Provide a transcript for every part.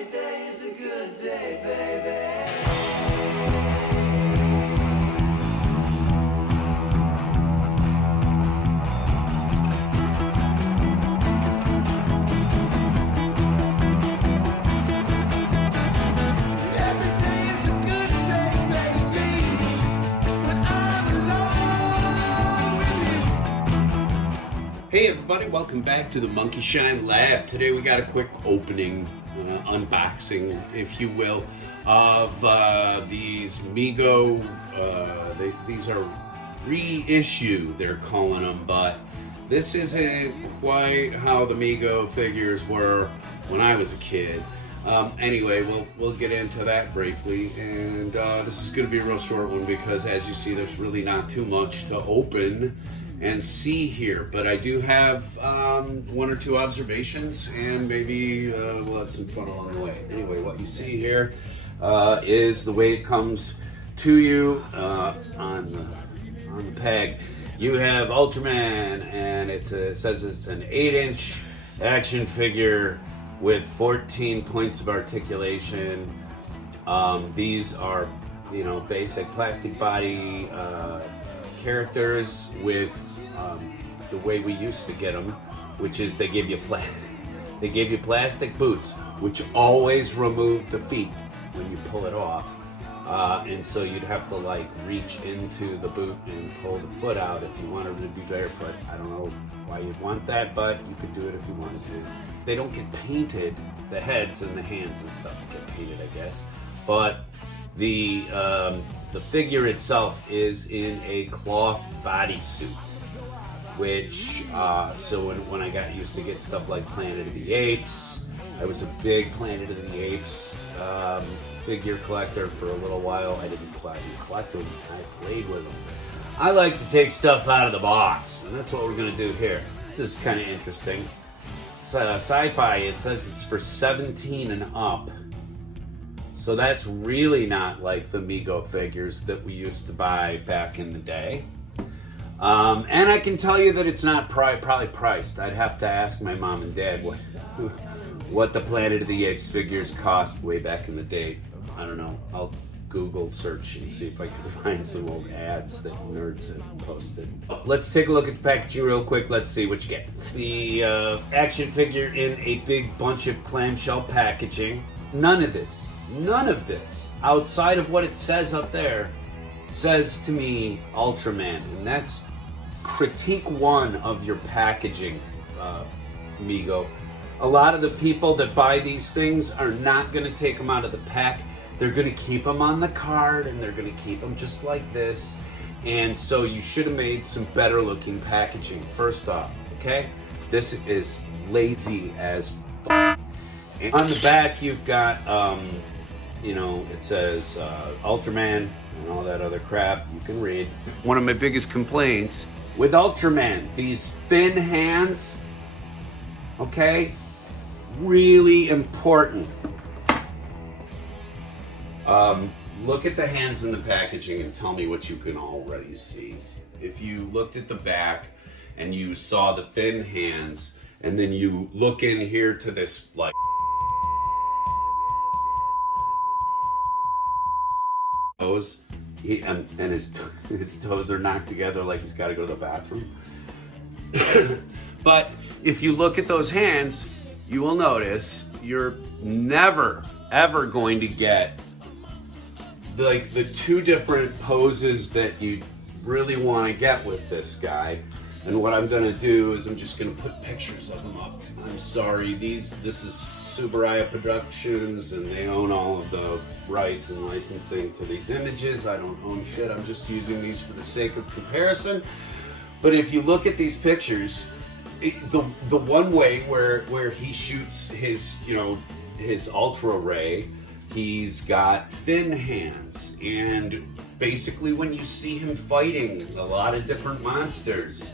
Every day is a good day, baby. Hey everybody, welcome back to the Monkey Shine Lab. Today we got a quick opening, unboxing, if you will, of these Mego. These are reissue, they're calling them, but this isn't quite how the Mego figures were when I was a kid. Anyway, we'll get into that briefly, and this is going to be a real short one because, as you see, there's really not too much to open and see here, but I do have one or two observations, and maybe we'll have some fun along the way. Anyway, what you see here is the way it comes to you on the peg. You have Ultraman, and it says it's an 8-inch action figure with 14 points of articulation. These are, basic plastic body characters with the way we used to get them, which is they give you plastic boots, which always remove the feet when you pull it off, and so you'd have to reach into the boot and pull the foot out if you wanted to be barefoot. I don't know why you'd want that, but you could do it if you wanted to. They don't get painted. The heads and the hands and stuff get painted, I guess, but the figure itself is in a cloth bodysuit, which, so when I got used to get stuff like Planet of the Apes, I was a big Planet of the Apes figure collector for a little while. I didn't collect them, I played with them. I like to take stuff out of the box, and that's what we're going to do here. This is kind of interesting. It's sci-fi. It says it's for 17 and up. So that's really not like the Mego figures that we used to buy back in the day. And I can tell you that it's not probably priced. I'd have to ask my mom and dad what the Planet of the Apes figures cost way back in the day. I don't know. I'll Google search and see if I can find some old ads that nerds have posted. Let's take a look at the packaging real quick. Let's see what you get. The action figure in a big bunch of clamshell packaging. None of this, outside of what it says up there, says to me Ultraman, and that's critique one of your packaging, Mego. A lot of the people that buy these things are not going to take them out of the pack. They're going to keep them on the card, and they're going to keep them just like this. And so you should have made some better looking packaging, first off, okay? This is lazy as fuck. And on the back, you've got, it says Ultraman and all that other crap you can read. One of my biggest complaints with Ultraman, these thin hands, okay, really important. Look at the hands in the packaging and tell me what you can already see. If you looked at the back and you saw the thin hands, and then you look in here to this toes, and his toes are knocked together like he's got to go to the bathroom. But if you look at those hands, you will notice you're never ever going to get the two different poses that you really want to get with this guy. And what I'm going to do is I'm just going to put pictures of them up. I'm sorry, this is Subaraya Productions, and they own all of the rights and licensing to these images. I don't own shit. I'm just using these for the sake of comparison. But if you look at these pictures, the one way where he shoots his ultra ray, he's got thin hands, and basically when you see him fighting a lot of different monsters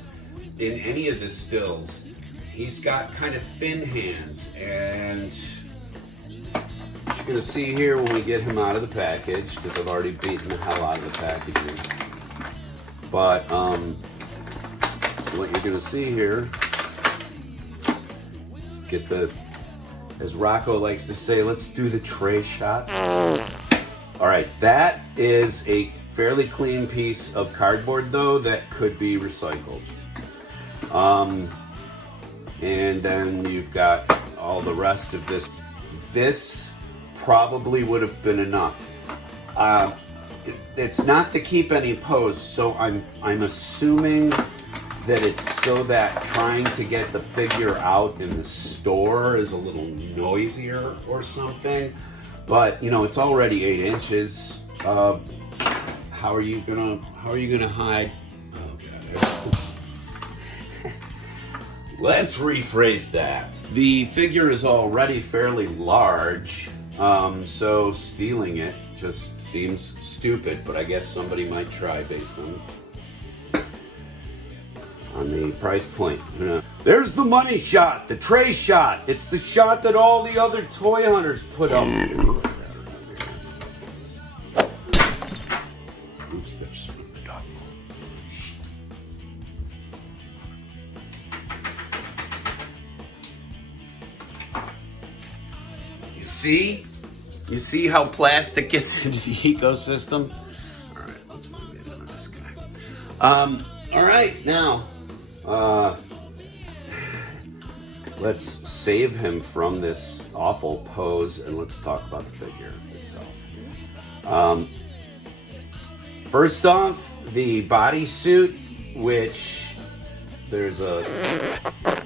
in any of the stills, he's got kind of thin hands. And what you're going to see here when we get him out of the package, because I've already beaten the hell out of the packaging, but what you're going to see here, let's get the as Rocco likes to say, let's do the tray shot. All right, that is a fairly clean piece of cardboard though that could be recycled. And then you've got all the rest of this. This probably would have been enough. It's not to keep any pose, so I'm assuming that it's so that trying to get the figure out in the store is a little noisier or something. But you know, it's already 8 inches. How are you gonna hide? Oh God. Let's rephrase that. The figure is already fairly large, so stealing it just seems stupid, but I guess somebody might try based on the price point. You know. There's the money shot, the tray shot. It's the shot that all the other toy hunters put up. Oops, that just went the dog. You see how plastic gets into the ecosystem? All right, let's move in on this guy. All right, now, let's save him from this awful pose and let's talk about the figure itself. First off, the bodysuit, which there's a, I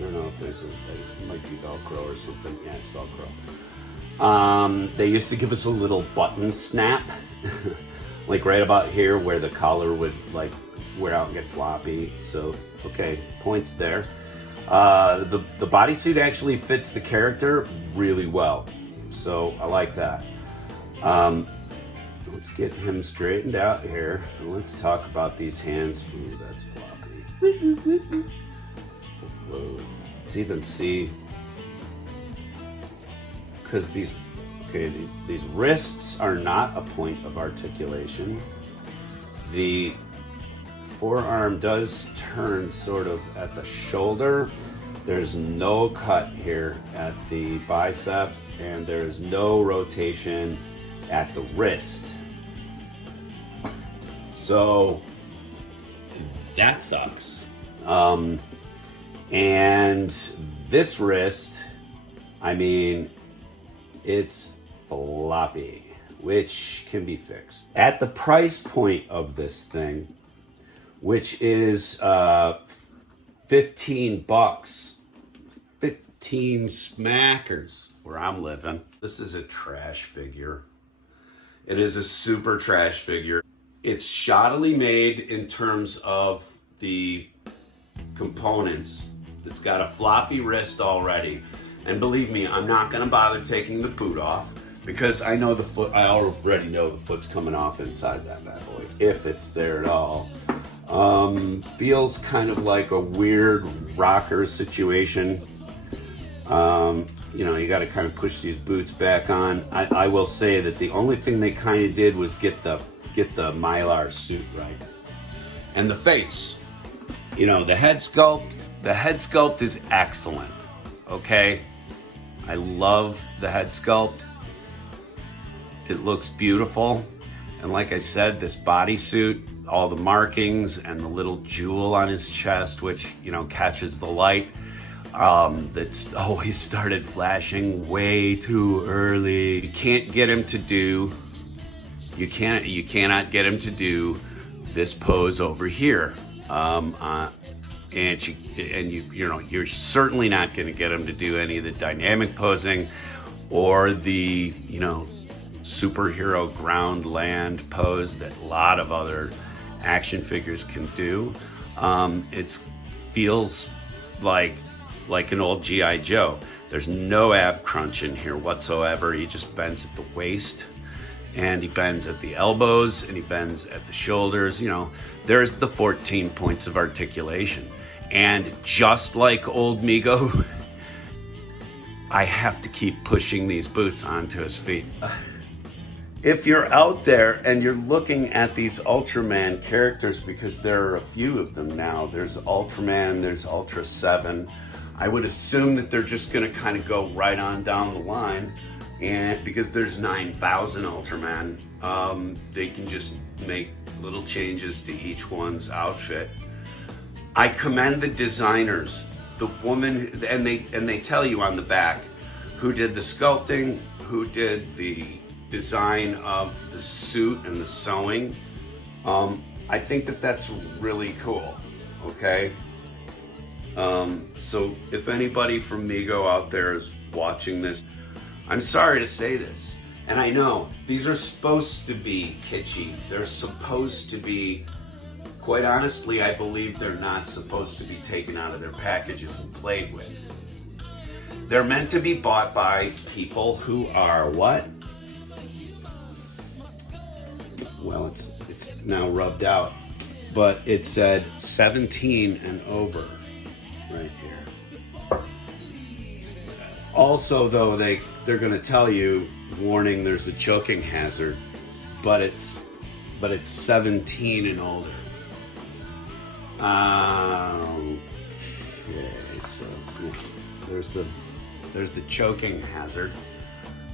don't know if there's a, it might be Velcro or something. Yeah, it's Velcro. They used to give us a little button snap, like right about here where the collar would like wear out and get floppy. So, okay, points there. The bodysuit actually fits the character really well. So I like that. Let's get him straightened out here. And let's talk about these hands. Ooh, that's floppy. Whoa. Let's even see, because these wrists are not a point of articulation. The forearm does turn sort of at the shoulder. There's no cut here at the bicep, and there's no rotation at the wrist. So that sucks. And this wrist, I mean, it's floppy, which can be fixed. At the price point of this thing, which is $15, 15 smackers where I'm living. This is a trash figure. It is a super trash figure. It's shoddily made in terms of the components. It's got a floppy wrist already. And believe me, I'm not gonna bother taking the boot off because I know the foot, I already know the foot's coming off inside that bad boy, if it's there at all. Feels kind of like a weird rocker situation. You know, you gotta kind of push these boots back on. I will say that the only thing they kind of did was get the Mylar suit right. And the face. You know, the head sculpt is excellent, okay? I love the head sculpt. It looks beautiful. And like I said, this bodysuit, all the markings and the little jewel on his chest, which, you know, catches the light, that's always started flashing way too early. You can't get him to do, you cannot get him to do this pose over here. And you know, you're certainly not going to get him to do any of the dynamic posing or the, you know, superhero ground land pose that a lot of other action figures can do. It feels like an old G.I. Joe. There's no ab crunch in here whatsoever. He just bends at the waist, and he bends at the elbows, and he bends at the shoulders. You know, there's the 14 points of articulation. And just like old Mego, I have to keep pushing these boots onto his feet. If you're out there and you're looking at these Ultraman characters, because there are a few of them now, there's Ultraman, there's Ultra 7, I would assume that they're just gonna kind of go right on down the line, and because there's 9,000 Ultraman, they can just make little changes to each one's outfit. I commend the designers, the woman, and they tell you on the back who did the sculpting, who did the design of the suit and the sewing. I think that that's really cool, okay? So if anybody from Mego out there is watching this, I'm sorry to say this, and I know these are supposed to be kitschy. They're supposed to be, quite honestly, I believe they're not supposed to be taken out of their packages and played with. They're meant to be bought by people who are what? Well, it's now rubbed out, but it said 17 and over right here. Also, though, they're going to tell you, warning, there's a choking hazard, but it's 17 and older. Okay, so yeah, there's the choking hazard.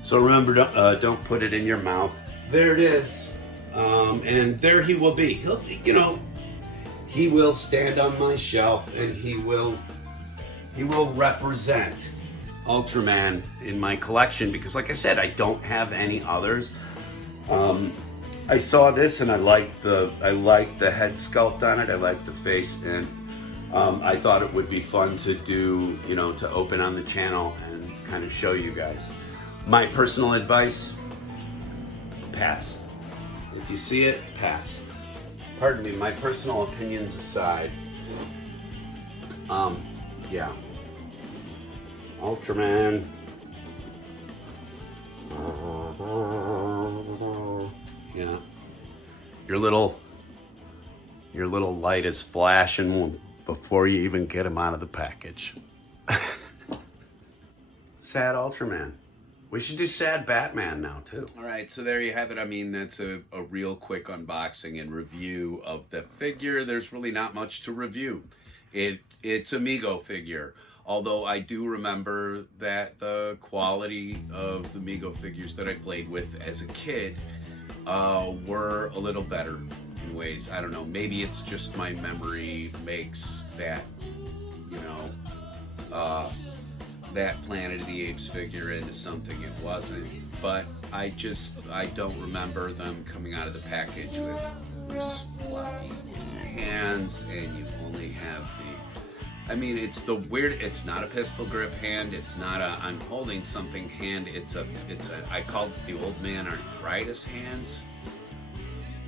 So remember, don't put it in your mouth. There it is, and there he will be. He will stand on my shelf, and he will represent Ultraman in my collection, because like I said, I don't have any others. I saw this and I liked the head sculpt on it. I liked the face, and I thought it would be fun to do, to open on the channel and kind of show you guys. My personal advice: pass. If you see it, pass. Pardon me, my personal opinions aside, yeah. Ultraman. Yeah. Your little light is flashing before you even get him out of the package. Sad Ultraman. We should do sad Batman now too. All right, so there you have it. I mean, that's a real quick unboxing and review of the figure. There's really not much to review. It's a Mego figure. Although I do remember that the quality of the Mego figures that I played with as a kid were a little better in ways. I don't know, maybe it's just my memory makes that, that Planet of the Apes figure into something it wasn't. But I don't remember them coming out of the package with loose, floppy hands, and you only have it's the weird, it's not a pistol grip hand, it's not a I'm holding something hand, I call it the old man arthritis hands.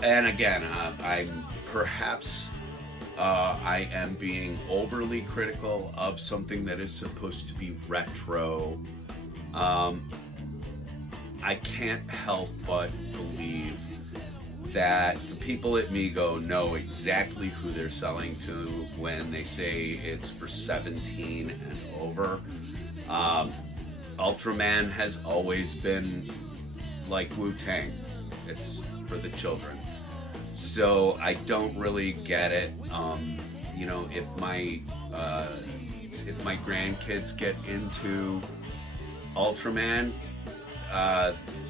And again, I am being overly critical of something that is supposed to be retro. I can't help but believe that the people at Mego know exactly who they're selling to when they say it's for 17 and over. Ultraman has always been like Wu-Tang. It's for the children. So I don't really get it. If my grandkids get into Ultraman,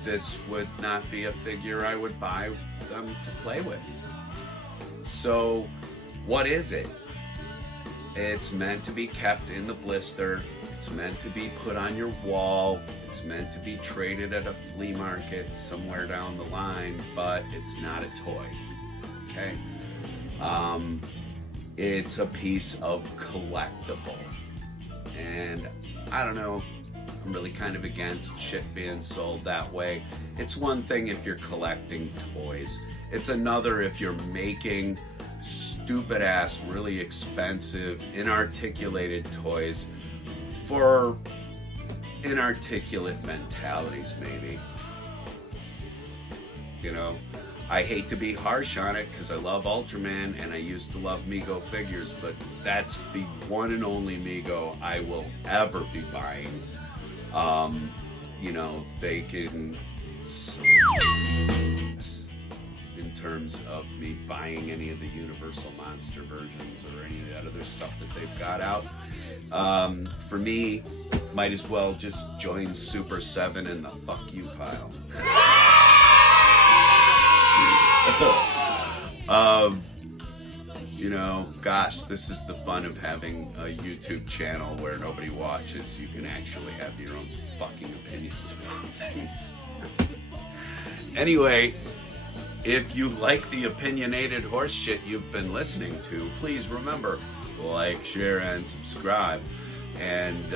this would not be a figure I would buy them to play with. So what is it? It's meant to be kept in the blister. It's meant to be put on your wall. It's meant to be traded at a flea market somewhere down the line, but it's not a toy. Okay? It's a piece of collectible. And I don't know, I'm really kind of against shit being sold that way. It's one thing if you're collecting toys. It's another if you're making stupid ass, really expensive, inarticulated toys for inarticulate mentalities, maybe. I hate to be harsh on it because I love Ultraman and I used to love Mego figures, but that's the one and only Mego I will ever be buying. They can... in terms of me buying any of the Universal Monster versions or any of that other stuff that they've got out. For me, might as well just join Super 7 in the fuck you pile. You know, gosh, this is the fun of having a YouTube channel where nobody watches. You can actually have your own fucking opinions about things. Anyway, if you like the opinionated horse shit you've been listening to, please remember, like, share, and subscribe. And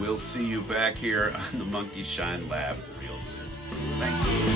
we'll see you back here on the Monkey Shine Lab real soon. Thank you.